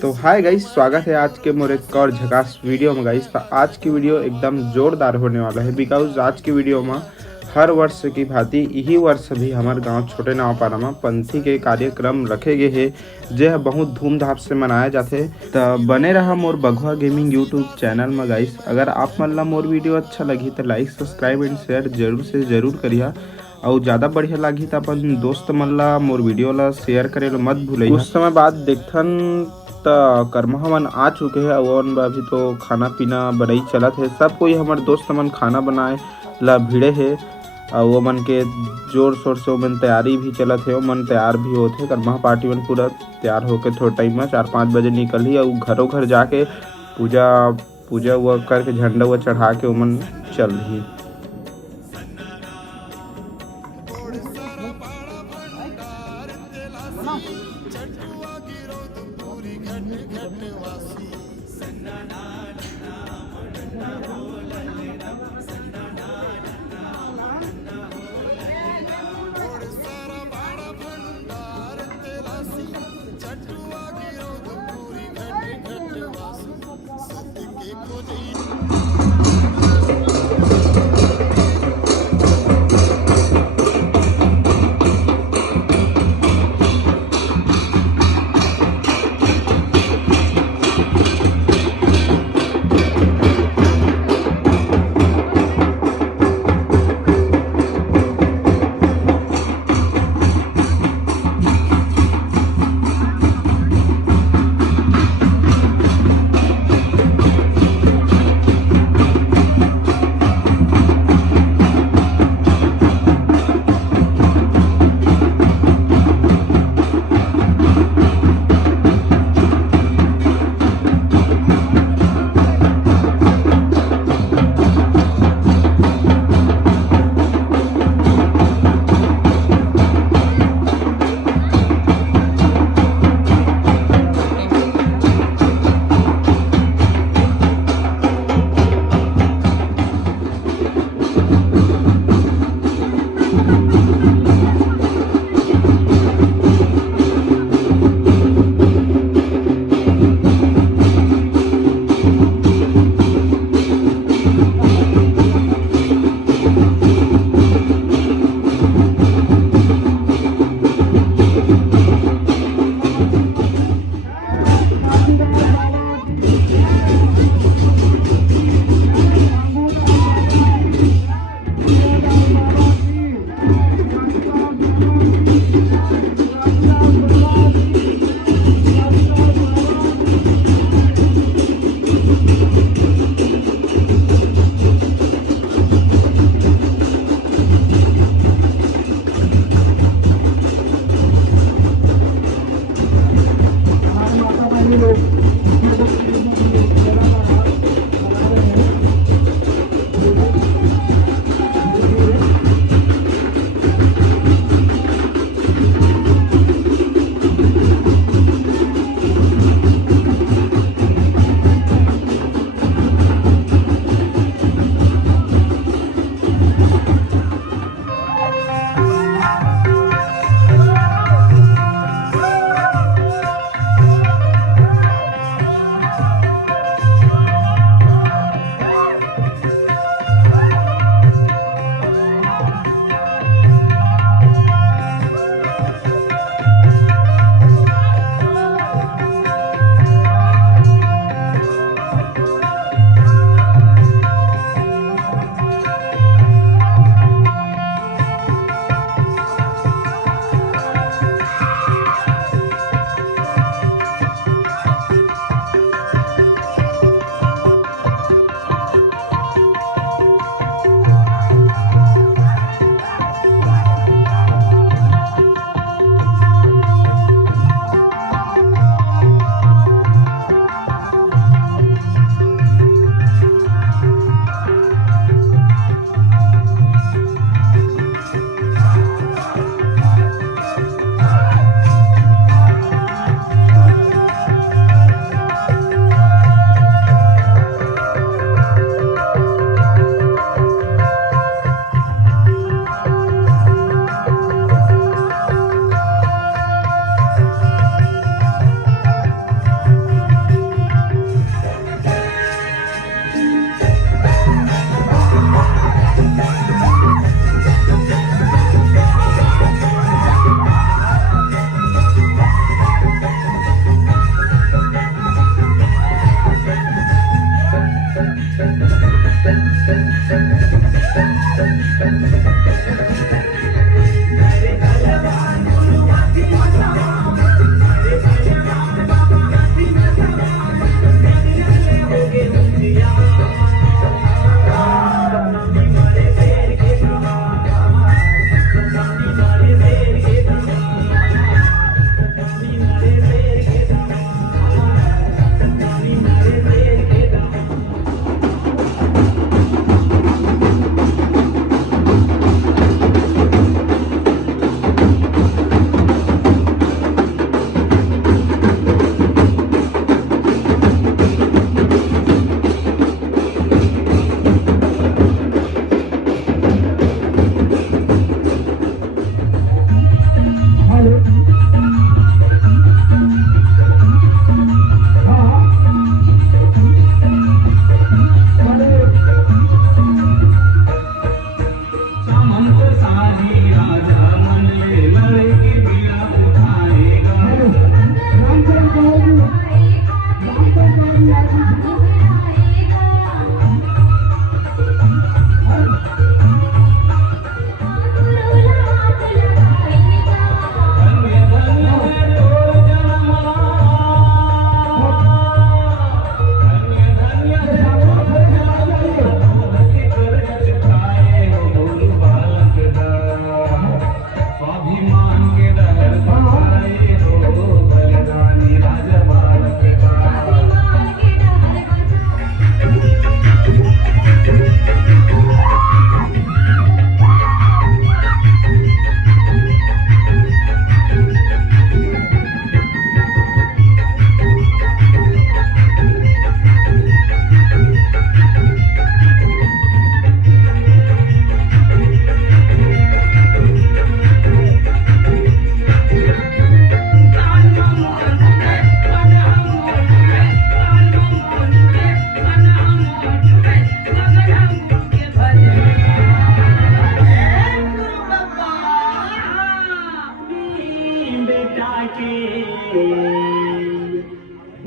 तो hi guys, स्वागत है आज के मोर एक और झकास वीडियो में गाइस। तो आज की वीडियो एकदम जोरदार होने वाला है बिकॉज आज की वीडियो में हर वर्ष की भांति यही वर्ष भी हमारे गांव छोटे नावपारा में पंथी के कार्यक्रम रखे गए हैं जो है बहुत धूमधाम से मनाया जाते। तो बने रहा मोर बघवा गेमिंग यूट्यूब चैनल में गाइस। अगर आप मन ला मोर वीडियो अच्छा लगी तो लाइक सब्सक्राइब एंड शेयर जरूर से जरूर करिए और ज़्यादा बढ़िया लगी तो अपन दोस्त मन ला मोर वीडियो ला शेयर करे ला मत भूलिए। कुछ समय बाद देखथन त करमहा मन आ चुके हैं और अभी तो खाना पीना बनाई चलत है। सब कोई हमारे दोस्त मन खाना बनाए ला भिड़े है और वो मन के जोर शोर से वो मन तैयारी भी चलत है। वो मन तैयार भी होते करमहा पार्टी मन पूरा तैयार होके थोड़ा टाइम में 4-5 बजे निकल ही और घरों घर जाके पूजा पूजा हुआ करके झंडा हुआ चढ़ा के वो मन चल रही।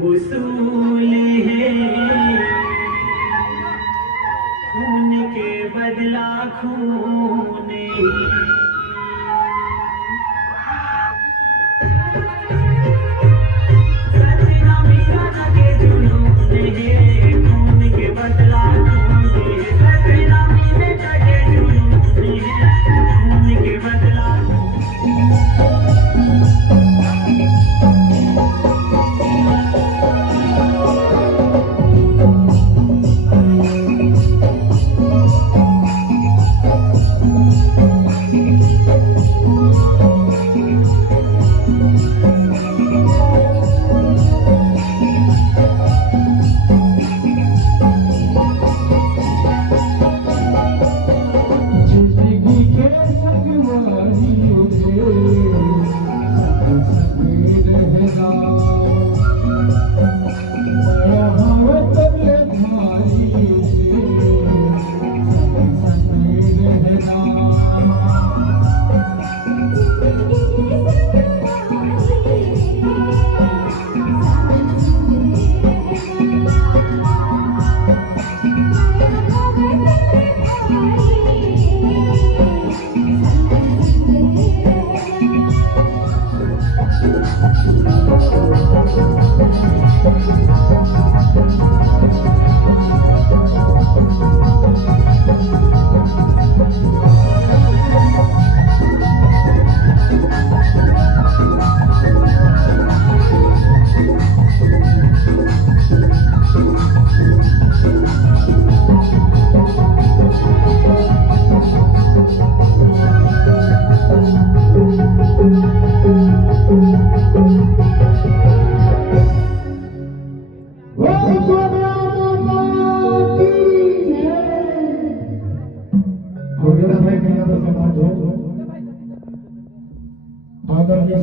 उसूल है खून के बदला खून सजना मेरा लगे जुनून है खून के बदला खून सजना मेरा लगे जुनून है खून के बदला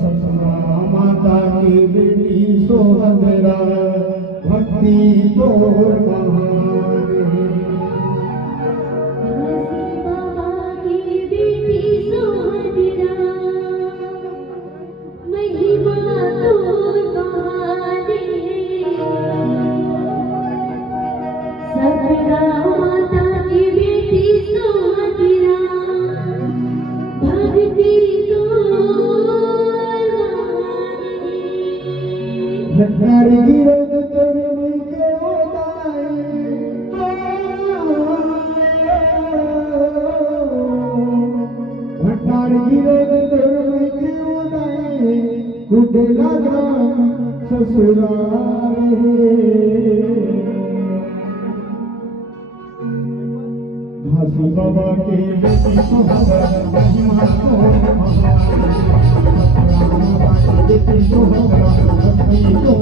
माता की बेटी सोहदरा भक्ति तो महान बाबा की बेटी सोहदरा महिमा तो महान सबरा माता की बेटी भंडार गिरद तोर मुके ओदाई भंडार गिरद तोर मुके ओदाई कुटेला ग्राम ससुराल घासी बाबा के बेटी सोहरा महिमा बाबा के बेटी सोहरा भक्ति को